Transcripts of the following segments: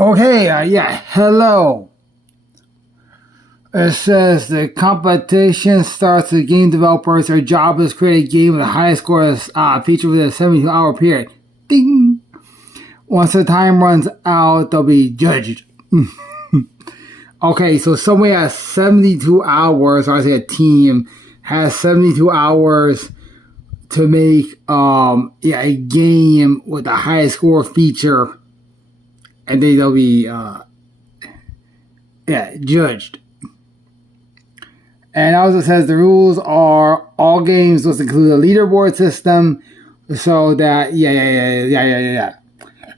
Okay, hello. It says the competition starts with game developers. Their job is to create a game with the highest scores featured within a 72-hour period. Ding! Once the time runs out, they'll be judged. Okay, so somebody has 72 hours, or I say a team has 72 hours to make a game with the highest score feature, and then they'll be judged. And also says the rules are all games must include a leaderboard system, so that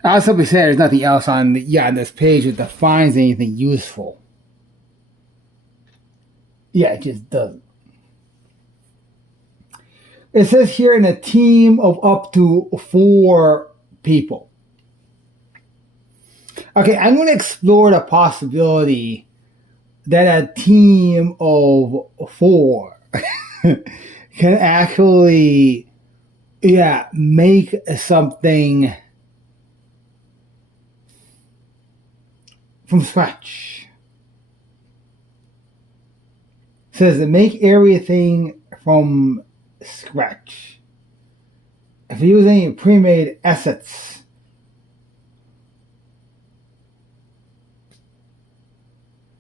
I simply said there's nothing else on this page that defines anything useful. Yeah, it just doesn't. It says here in a team of up to 4 people. Okay, I'm going to explore the possibility that a team of 4 can actually, make something from scratch. It says to make everything from scratch. If you use any pre-made assets,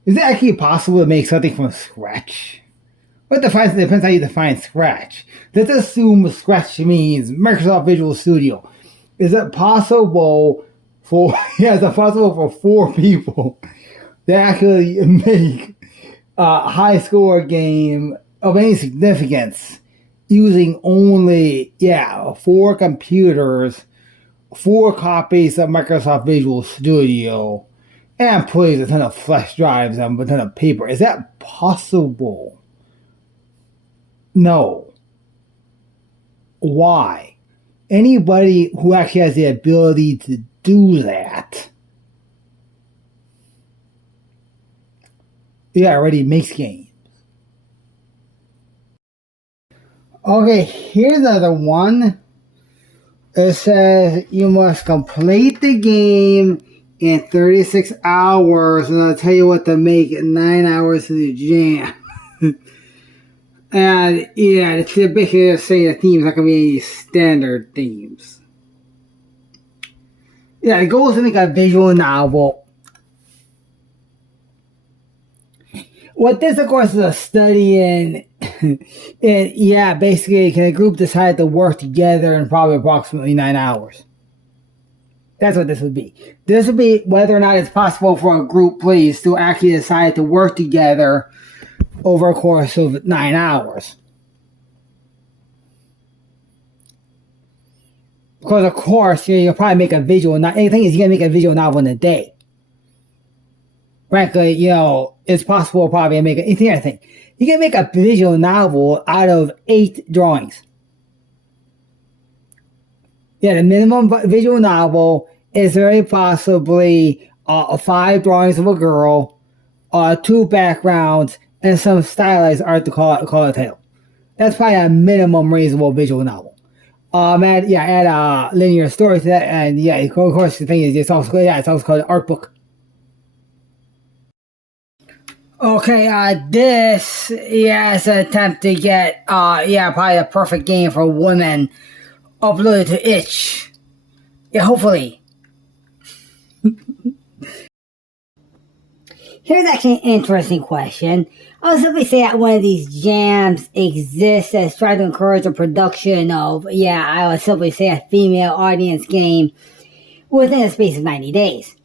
is it actually possible to make something from scratch? What defines it depends how you define scratch. Let's assume scratch means Microsoft Visual Studio. Is it possible for 4 people to actually make a high score game of any significance using only 4 computers, 4 copies of Microsoft Visual Studio, and please a ton of flash drives and a ton of paper? Is that possible? No. Why? Anybody who actually has the ability to do that already makes games. Okay, here's another one. It says you must complete the game in 36 hours, and I'll tell you what to make it 9 hours to the jam. And it's basically just saying the theme's not going to be any standard themes. The goal is to make a visual novel. What this, of course, is a study in, basically, can a group decide to work together in probably approximately 9 hours? That's what this would be. This would be whether or not it's possible for a group, please, to actually decide to work together over a course of 9 hours. Because, of course, you'll probably make a visual novel. The thing is, you're going to make a visual novel in a day. Frankly, it's possible probably to make it. Here's the thing. You can make a visual novel out of 8 drawings. The minimum visual novel is very possibly 5 drawings of a girl, 2 backgrounds, and some stylized art to call a title. That's probably a minimum reasonable visual novel. Add a linear story to that, and of course the thing is it's also called an art book. Okay, this is an attempt to get probably a perfect game for women uploaded to itch. Hopefully. Here's actually an interesting question. I would simply say that one of these jams exists as trying to encourage the production of, I would simply say a female audience game within a space of 90 days.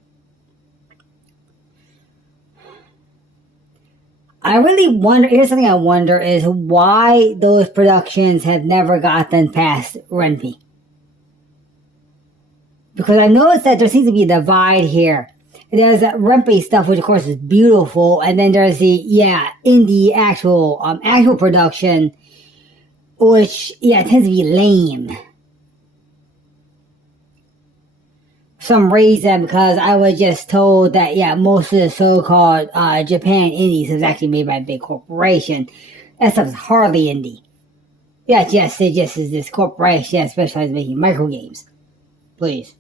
I really wonder, here's something I wonder, is why those productions have never gotten past Renpy. Because I noticed that there seems to be a divide here. There's Renpy stuff, which of course is beautiful, and then there's the, indie actual production, which, tends to be lame. For some reason, because I was just told that, most of the so-called Japan indies is actually made by a big corporation. That stuff is hardly indie. It just is this corporation that specializes in making micro games. Please.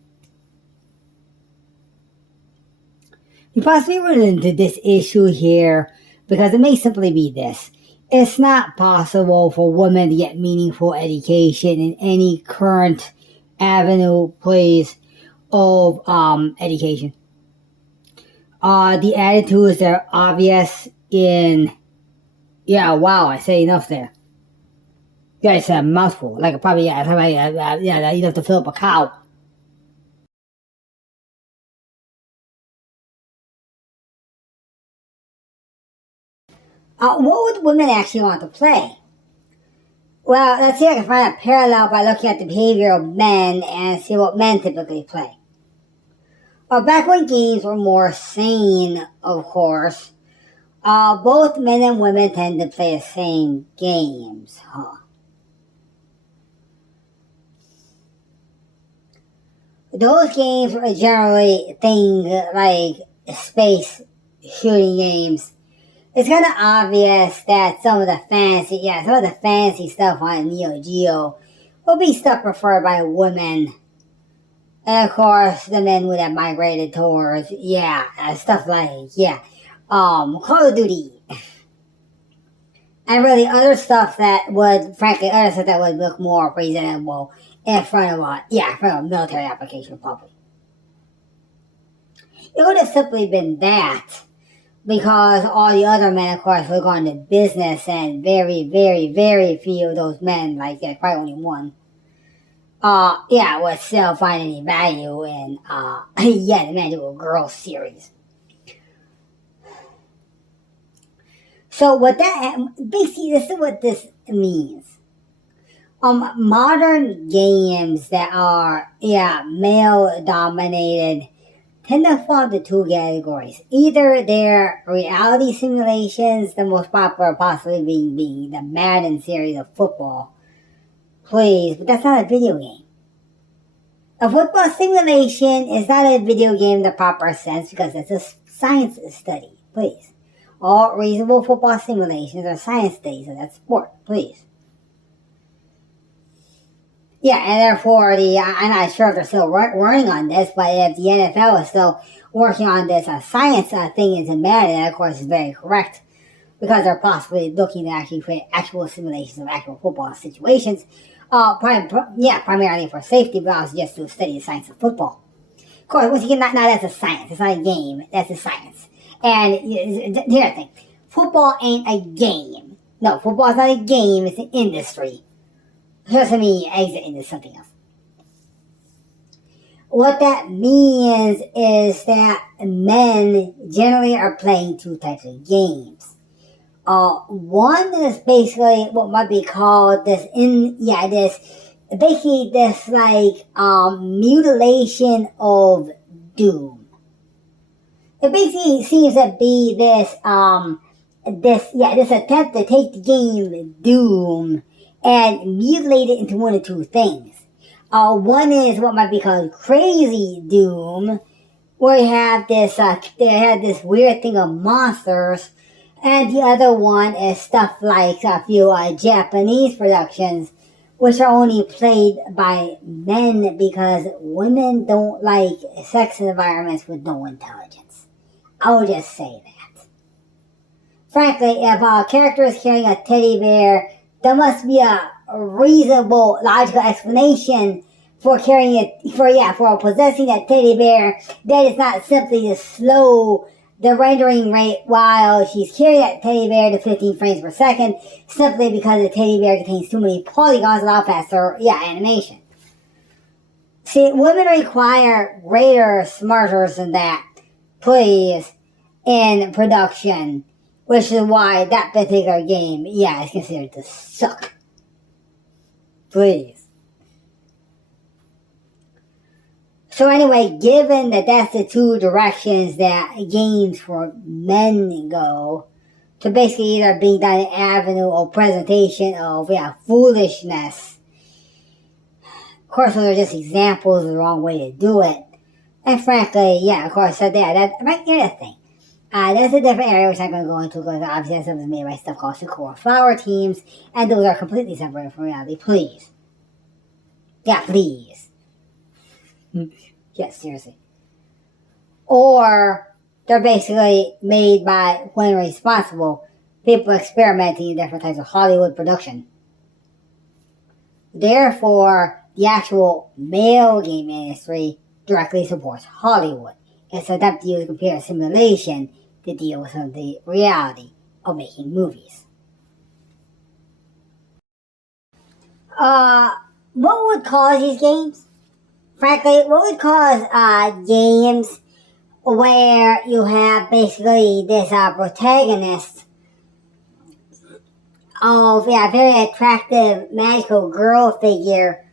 You possibly run into this issue here because it may simply be this. It's not possible for women to get meaningful education in any current avenue, please, of education. The attitudes are obvious in, yeah, wow, I say enough there. Yeah, it's a mouthful. Like, probably, yeah, you have to fill up a cow. What would women actually want to play? Well, let's see if I can find a parallel by looking at the behavior of men and see what men typically play. Back when games were more sane, of course, both men and women tend to play the same games. Those games were generally things like space shooting games. It's kind of obvious that some of the fancy stuff on Neo Geo will be stuff preferred by women. And of course, the men would have migrated towards, stuff like, Call of Duty. And really other stuff that would look more presentable in front of a military application probably. It would have simply been that. Because all the other men, of course, were going to business, and very, very, very few of those men, like there's probably only one, would still find any value in, the Magical Girl series. So basically, this is what this means. Modern games that are, male-dominated tend to fall into two categories. Either they're reality simulations, the most popular possibly being the Madden series of football. Please, but that's not a video game. A football simulation is not a video game in the proper sense because it's a science study. Please. All reasonable football simulations are science studies of that sport. Please. Yeah, and therefore, I'm not sure if they're still working on this, but if the NFL is still working on this science thing in Madden, that of course is very correct, because they're possibly looking to actually create actual simulations of actual football situations, primarily for safety, but also just to study the science of football. Of course, once again, not as a science, it's not a game, that's a science. And here's the thing, football ain't a game. No, football is not a game, it's an industry. Doesn't mean exit into something else. What that means is that men generally are playing two types of games. One is basically what might be called mutilation of doom. It basically seems to be this attempt to take the game Doom and mutilate it into one of two things. One is what might be called crazy Doom, where you have this weird thing of monsters, and the other one is stuff like a few Japanese productions, which are only played by men because women don't like sex environments with no intelligence. I'll just say that. Frankly, if a character is carrying a teddy bear, there must be a reasonable, logical explanation for carrying it, for possessing a teddy bear that is not simply to slow the rendering rate while she's carrying that teddy bear to 15 frames per second, simply because the teddy bear contains too many polygons to allow faster, animation. See, women require greater smarters than that, please, in production. Which is why that particular game, is considered to suck. Please. So anyway, given that that's the two directions that games for men go, to basically either being down an avenue or presentation of, foolishness. Of course, those are just examples of the wrong way to do it. And frankly, of course, here's the thing. That's a different area which I'm going to go into because obviously that stuff is made by stuff called Sakura Flower Teams, and those are completely separate from reality. Please. Yeah, please. Yes, seriously. Or They're basically made by when responsible people experimenting in different types of Hollywood production. Therefore, the actual male game industry directly supports Hollywood. It's attempting to use computer simulation to deal with some of the reality of making movies. What would cause these games? Frankly, what would cause games where you have basically this protagonist of a very attractive magical girl figure,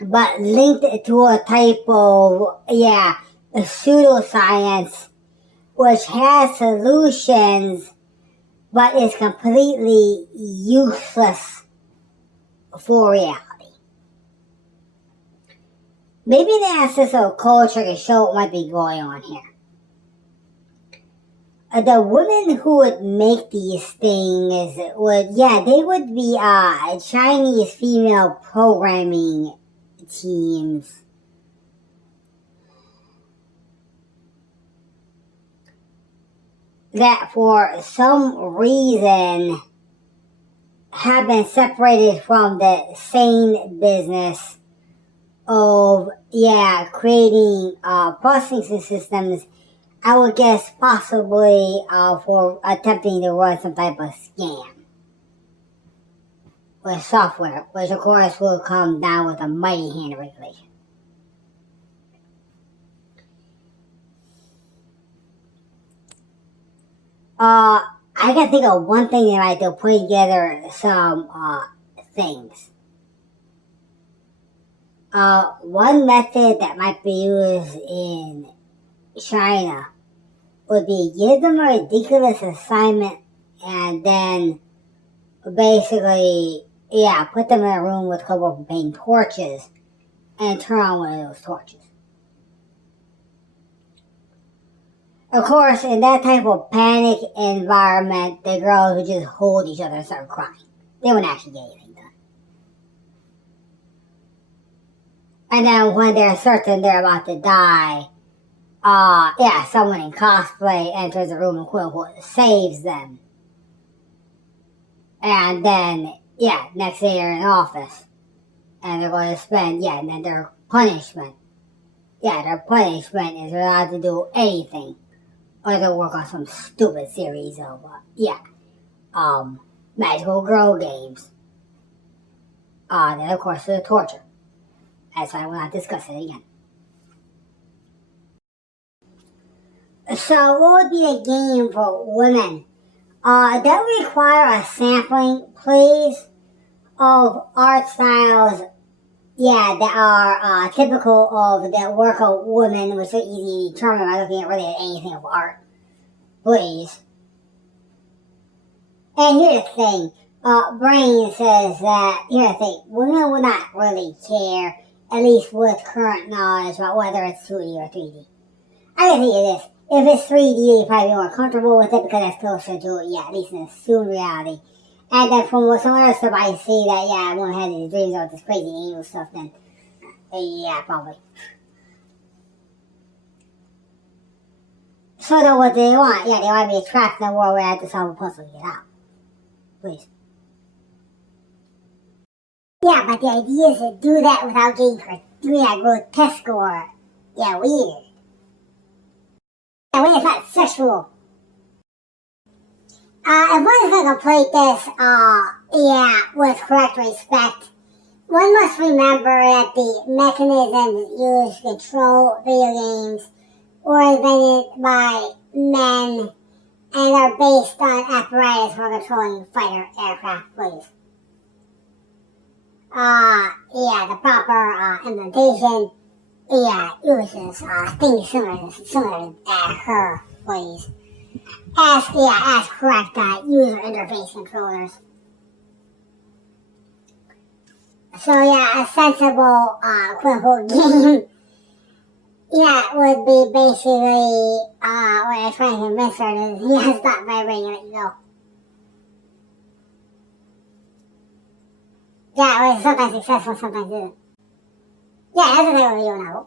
but linked to a type of a pseudoscience which has solutions but is completely useless for reality. Maybe the analysis of culture can show what might be going on here. The women who would make these things they would be Chinese female programming teams. That for some reason have been separated from the sane business of creating processing systems. I would guess possibly for attempting to run some type of scam with software, which of course will come down with a mighty hand of regulation. I can think of one thing that might do, put together some things. One method that might be used in China would be give them a ridiculous assignment and then basically, put them in a room with a couple of propane torches and turn on one of those torches. Of course, in that type of panic environment, the girls would just hold each other and start crying. They wouldn't actually get anything done. And then when they're certain they're about to die, someone in cosplay enters the room and quote unquote saves them. And then, next day they're in office. And they're going to spend, and then their punishment. Their punishment is they're allowed to do anything. Or they'll work on some stupid series of, magical girl games. Then, of course, the torture. That's why I will not discuss it again. So, what would be a game for women? That would require a sampling, please, of art styles, that are typical of the work of women, which are easy to determine by looking at really at anything of art. Please. And here's the thing. Brain says that, here's the thing, women would not really care, at least with current knowledge about whether it's 2D or 3D. I can think of this. If it's 3D, you'd probably be more comfortable with it because it's closer to, at least an assumed reality. And then from some other stuff I see that, women had these dreams about this crazy angel stuff, then, probably. So then what do they want? They want to be trapped in a world where they have to solve a puzzle to get out. Please. But the idea is to do that without getting grotesque or, weird. When it's not sexual. If one is going to complete this, with correct respect, one must remember that the mechanisms used to control video games were invented by men and are based on apparatus for controlling fighter aircraft, please. The proper implementation, uses things similar to her, please. As correct user interface controllers. So a sensible quote-unquote game would be basically what I'm trying to convince her is stop vibrating and let you go. Well, sometimes successful, sometimes isn't. That's the thing with a video novel.